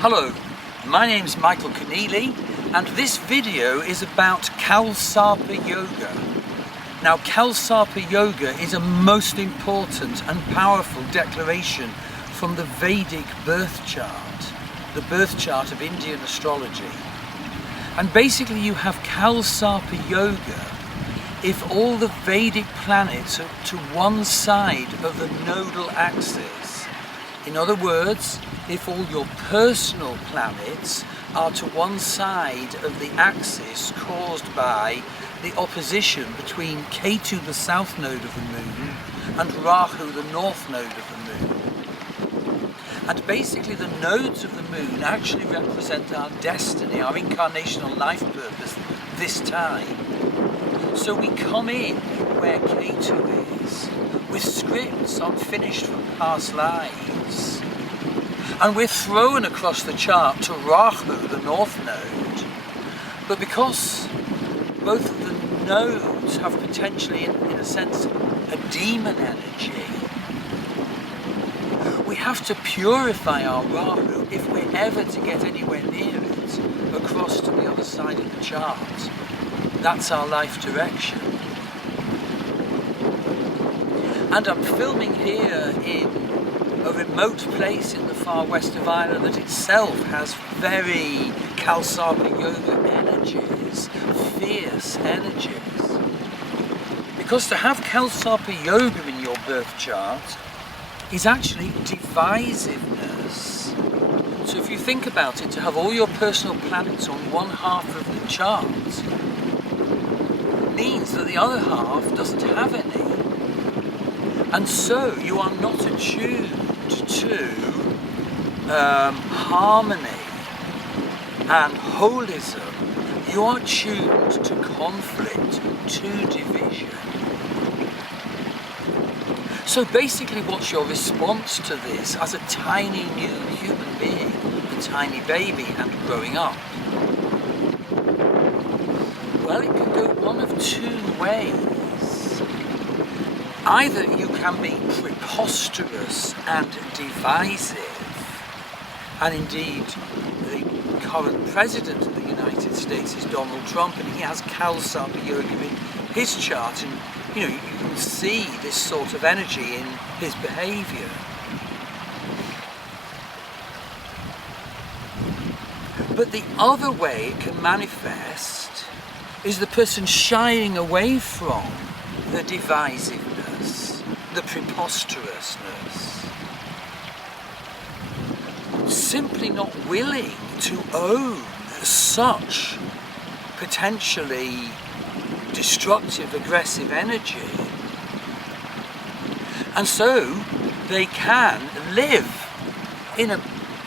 Hello, my name's Michael Conneely, and this video is about Kal Sarpa Yoga. Now, Kal Sarpa Yoga is a most important and powerful declaration from the Vedic birth chart, the birth chart of Indian astrology. And basically you have Kal Sarpa Yoga if all the Vedic planets are to one side of the nodal axis. In other words, if all your personal planets are to one side of the axis caused by the opposition between Ketu, the south node of the moon, and Rahu, the north node of the moon. And basically the nodes of the moon actually represent our destiny, our incarnational life purpose this time. So we come in where Ketu is, with scripts unfinished from past lives. And we're thrown across the chart to Rahu, the north node. But because both of the nodes have potentially, in a sense, a demon energy, we have to purify our Rahu if we're ever to get anywhere near it, across to the other side of the chart. That's our life direction. And I'm filming here in a remote place in the far west of Ireland that itself has very Kal Sarpa Yoga energies, fierce energies. Because to have Kal Sarpa Yoga in your birth chart is actually divisiveness. So if you think about it, to have all your personal planets on one half of the chart means that the other half doesn't have any. And so you are not attuned to harmony and holism. You are tuned to conflict, to division. So basically what's your response to this as a tiny new human being, a tiny baby and growing up? Well, it can go one of two ways. Either you can be preposterous and divisive, and indeed the current president of the United States is Donald Trump, and he has Kal Sarpa Yoga in his chart, and you can see this sort of energy in his behaviour. But the other way it can manifest is the person shying away from the divisiveness, the preposterousness, simply not willing to own such potentially destructive, aggressive energy. And so they can live in a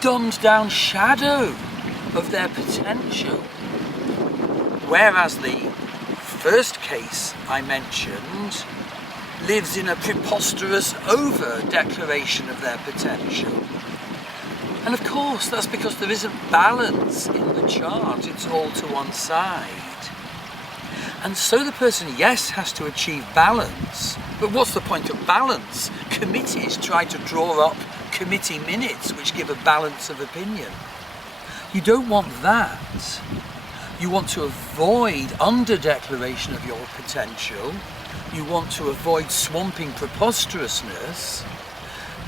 dumbed down shadow of their potential. Whereas the first case I mentioned lives in a preposterous over-declaration of their potential. And of course, that's because there isn't balance in the chart, it's all to one side. And so the person, yes, has to achieve balance, but what's the point of balance? Committees try to draw up committee minutes which give a balance of opinion. You don't want that. You want to avoid under-declaration of your potential. You want to avoid swamping preposterousness.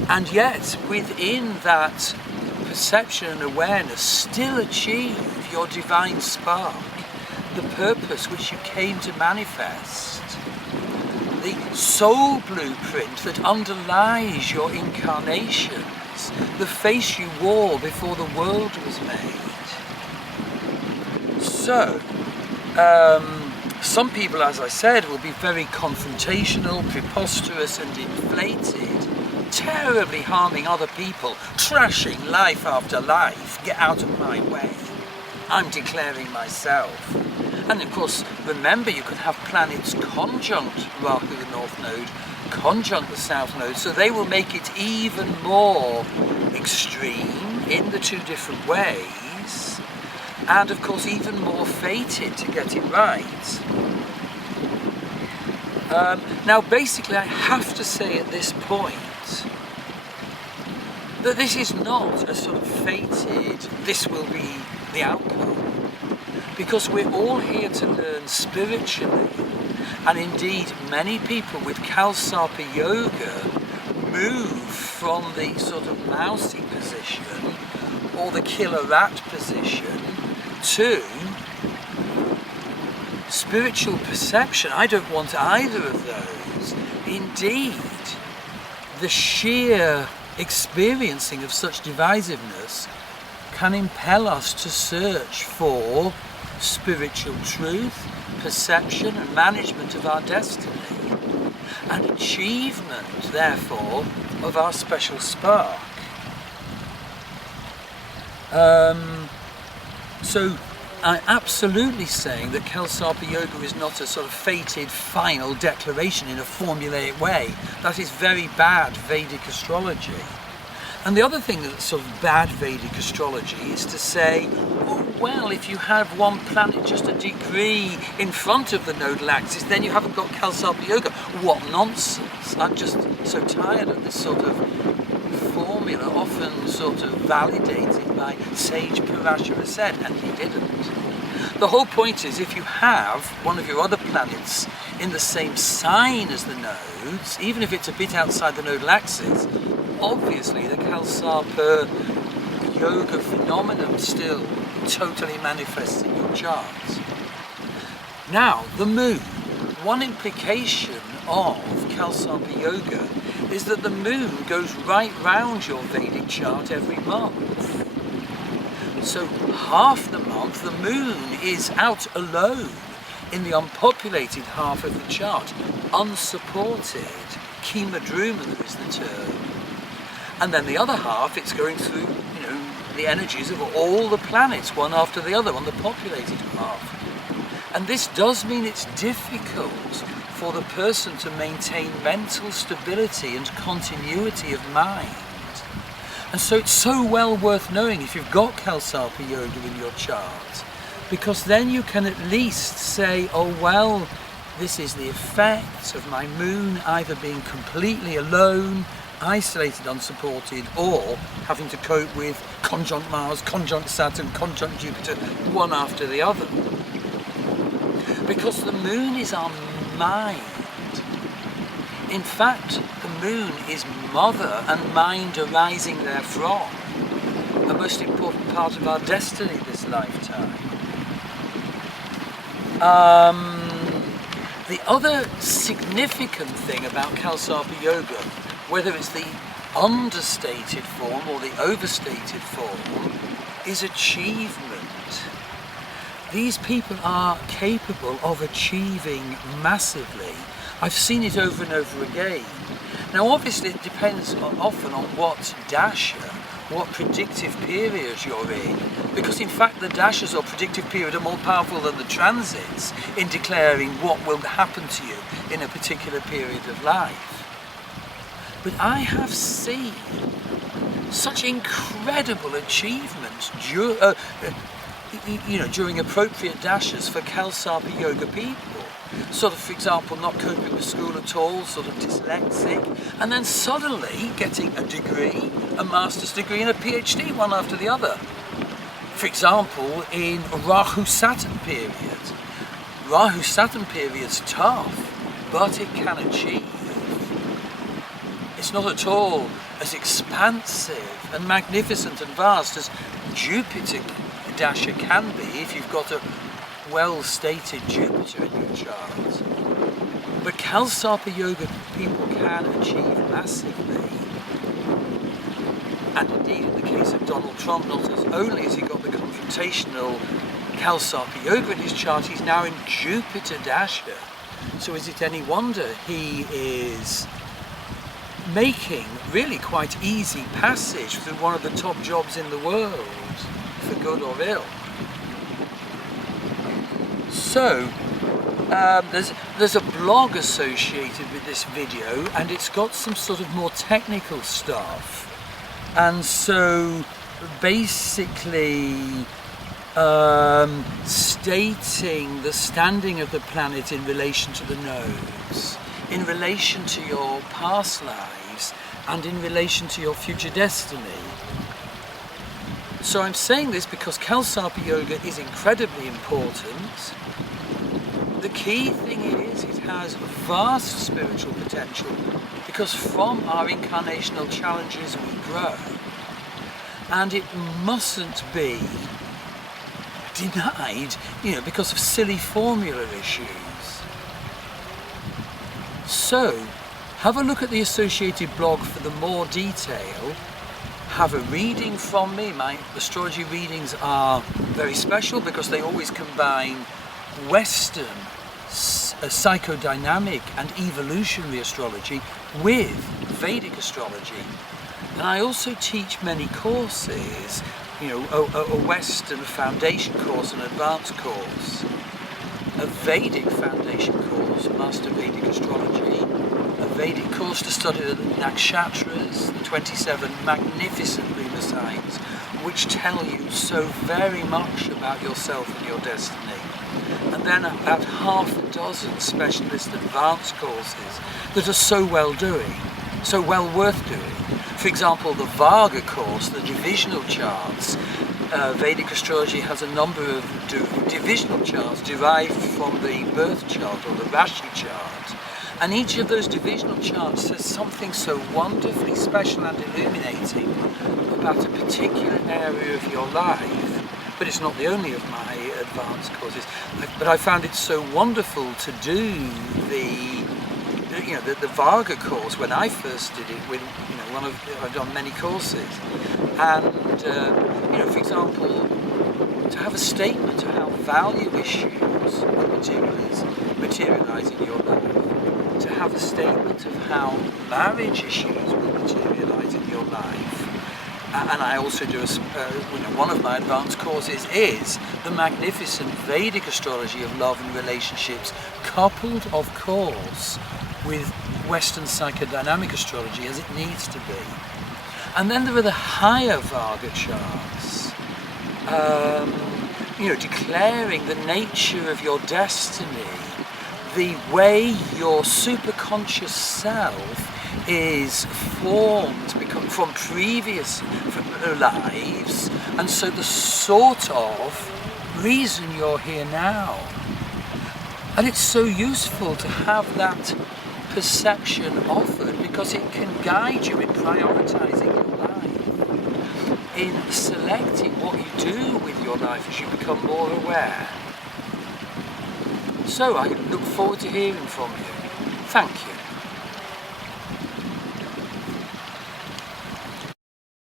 And yet, within that perception and awareness, still achieve your divine spark, the purpose which you came to manifest, the soul blueprint that underlies your incarnations, the face you wore before the world was made. So, some people, as I said, will be very confrontational, preposterous and inflated, terribly harming other people, trashing life after life. Get out of my way. I'm declaring myself. And of course, remember, you can have planets conjunct Rahu, the north node, conjunct the south node, so they will make it even more extreme in the two different ways. And of course even more fated to get it right. Now basically I have to say at this point that this is not a sort of fated, this will be the outcome. Because we're all here to learn spiritually. And indeed, many people with Kalsarpa Yoga move from the sort of mousy position or the killer rat position to spiritual perception. I don't want either of those. Indeed, the sheer experiencing of such divisiveness can impel us to search for spiritual truth, perception and management of our destiny, and achievement, therefore, of our special spark. So I'm absolutely saying that Kalsarpa Yoga is not a sort of fated final declaration in a formulaic way. That is very bad Vedic astrology. And the other thing that's sort of bad Vedic astrology is to say, oh, well, if you have one planet just a degree in front of the nodal axis, then you haven't got Kalsarpa Yoga. What nonsense. I'm just so tired of this sort of formula, often sort of validated by sage Parashara said, and he didn't. The whole point is, if you have one of your other planets in the same sign as the nodes, even if it's a bit outside the nodal axis, obviously the Kalsarpa Yoga phenomenon still totally manifests in your charts. Now, the moon. One implication of Kalsarpa Yoga is that the moon goes right round your Vedic chart every month. So half the month the moon is out alone in the unpopulated half of the chart, unsupported. Kimadruma is the term. And then the other half, it's going through, the energies of all the planets, one after the other, on the populated half. And this does mean it's difficult for the person to maintain mental stability and continuity of mind. And so it's so well worth knowing if you've got Kalsarpa Yoga in your chart, because then you can at least say, oh well, this is the effect of my moon either being completely alone, isolated, unsupported, or having to cope with conjunct Mars, conjunct Saturn, conjunct Jupiter, one after the other. Because the moon is our mind. In fact, the moon is mother and mind arising therefrom, a most important part of our destiny this lifetime. The other significant thing about Kalsarpa Yoga, whether it's the understated form or the overstated form, is achievement. These people are capable of achieving massively. I've seen it over and over again. Now obviously it depends often on what dasha, what predictive period you're in, because in fact the dashas or predictive period are more powerful than the transits in declaring what will happen to you in a particular period of life. But I have seen such incredible achievements during appropriate dashas for Kalsarpa Yoga people. Sort of, for example, not coping with school at all, sort of dyslexic, and then suddenly getting a degree, a master's degree and a PhD, one after the other. For example, in Rahu-Saturn period. Rahu-Saturn period's tough, but it can achieve. It's not at all as expansive and magnificent and vast as Jupiter dasha can be if you've got a well-stated Jupiter in your chart. But Kalsarpa Yoga people can achieve massively. And indeed, in the case of Donald Trump, not as only has he got the confrontational Kalsarpa Yoga in his chart, he's now in Jupiter dasha. So is it any wonder he is making really quite easy passage through one of the top jobs in the world, for good or ill? So, there's a blog associated with this video, and it's got some sort of more technical stuff. And so, basically, stating the standing of the planet in relation to the nodes, in relation to your past lives, and in relation to your future destiny. So I'm saying this because Kal Sarpa Yoga is incredibly important. The key thing is it has vast spiritual potential, because from our incarnational challenges we grow, and it mustn't be denied, because of silly formula issues. So have a look at the associated blog for the more detail. Have a reading from me. My astrology readings are very special because they always combine Western psychodynamic and evolutionary astrology with Vedic astrology. And I also teach many courses, a Western foundation course, an advanced course, a Vedic foundation course, Master Vedic Astrology, a Vedic course to study the nakshatras, the 27 magnificent lunar signs, which tell you so very much about yourself and your destiny. And then about half a dozen specialist advanced courses that are so well worth doing. For example, the Varga course, the divisional charts. Vedic astrology has a number of divisional charts derived from the birth chart or the Rashi chart. And each of those divisional charts says something so wonderfully special and illuminating about a particular area of your life. But it's not the only of my advanced courses. But I found it so wonderful to do the Varga course when I first did it with I've done many courses, and for example, to have a statement of how value issues will materialize in your life, to have a statement of how marriage issues will materialize in your life. And I also do one of my advanced courses is the magnificent Vedic astrology of love and relationships, coupled of course with Western psychodynamic astrology as it needs to be. And then there are the higher Varga charts, declaring the nature of your destiny, the way your superconscious self is formed from previous lives, and so the sort of reason you're here now. And it's so useful to have that perception offered, because it can guide you in prioritizing your life, in selecting what you do with your life as you become more aware. So I look forward to hearing from you. Thank you.